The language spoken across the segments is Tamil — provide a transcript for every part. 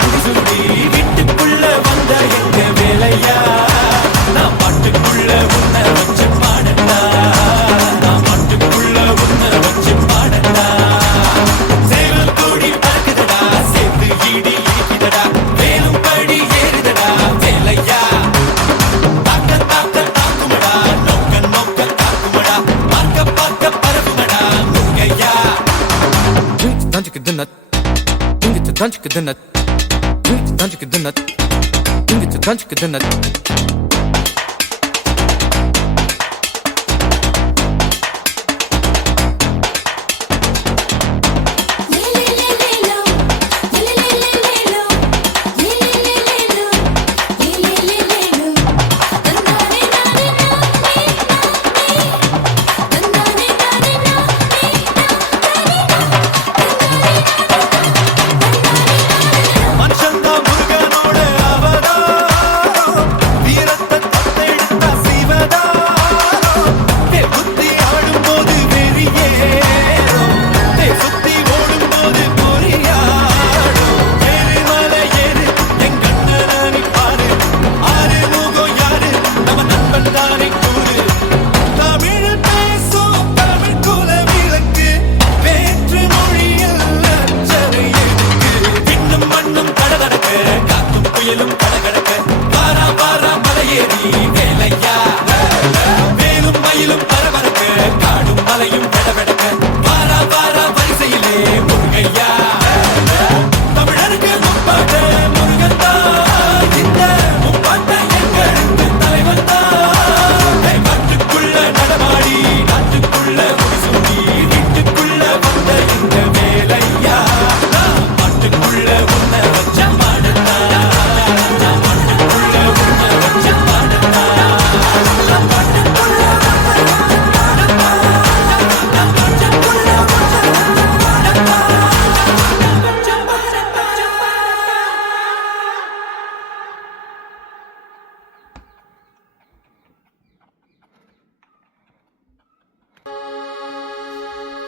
முடிசுடி வீட்டுக்குள்ள வந்த எங்க வேலையா நான் பாட்டுக்குள்ள உன்னை வச்சு பாடட்டா நான் பாட்டுக்குள்ள உன்னை வச்சு பாடட்டா சேவல் கூடி பறக்குதடா சேர்த்து ஈடி இடிக்குதடா வேலும் படி ஏறுதடா வேலையா தாக்க தாக்க தாக்குமடா நோக்க நோக்க தாக்குமடா பார்க்க பார்க்க பரவுமடா முங்கையா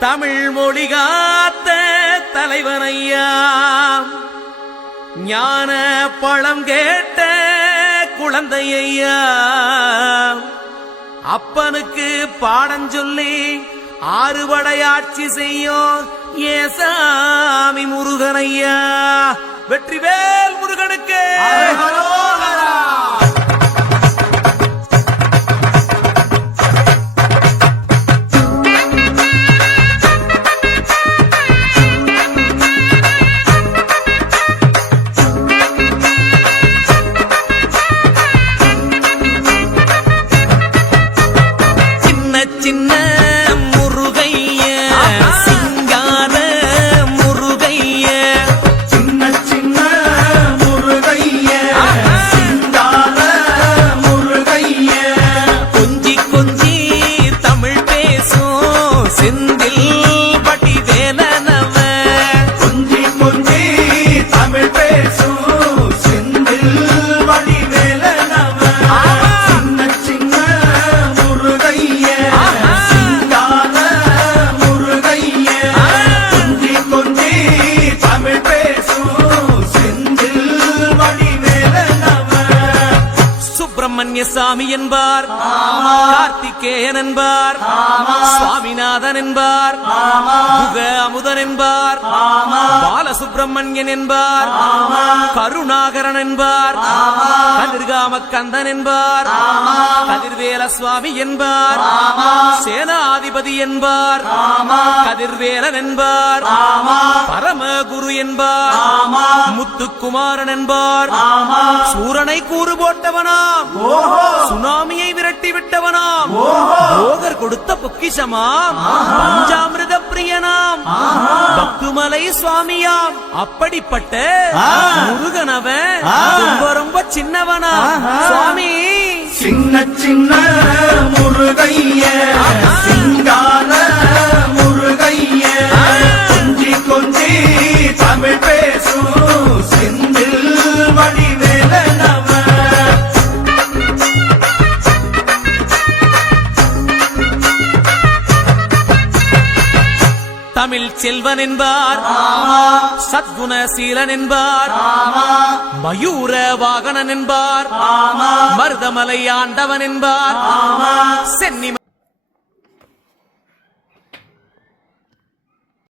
தமிழ் மொழி காத்த தலைவனையா ஞான பழம் கேட்ட குழந்தையா அப்பனுக்கு பாடம் சொல்லி ஆறுபடையாட்சி செய்யும் ஏசாமி முருகனையா வெற்றிவேல் முருகனுக்கு சாமி என்பார் கார்த்திகேயன் என்பார் சுவாமிநாதன் என்பார் முக அமுதன் என்பார் பாலசுப்பிரமணியன் என்பார் கருணாகரன் என்பார் கதிர்காம கந்தன் என்பார் கதிர்வேல சுவாமி என்பார் சேனாதிபதி என்பார் கதிர்வேலன் என்பார் பரமகுரு என்பார் முத்துக்குமாரன் என்பார் சூரனை கூறு போட்டவனாம் சுனாமியை விரட்டி விட்டவனாம் போகர் கொடுத்த பொக்கிஷமாம் பஞ்சாமிரத பிரியனாம் பக்துமலை சுவாமியாம் அப்படிப்பட்ட முருகனவன் ரொம்ப ரொம்ப சின்னவனா சுவாமி சின்ன சின்ன முருகைய சிங்கார முருகைய கொஞ்சி கொஞ்சி தமிழ் பேசும் செந்தில் வடிவேலனவ தமிழ் செல்வன் என்பார் சத்குணசீலன் என்பார் மயூர வாகனன் என்பார் மருதமலை ஆண்டவன் என்பார் சென்னி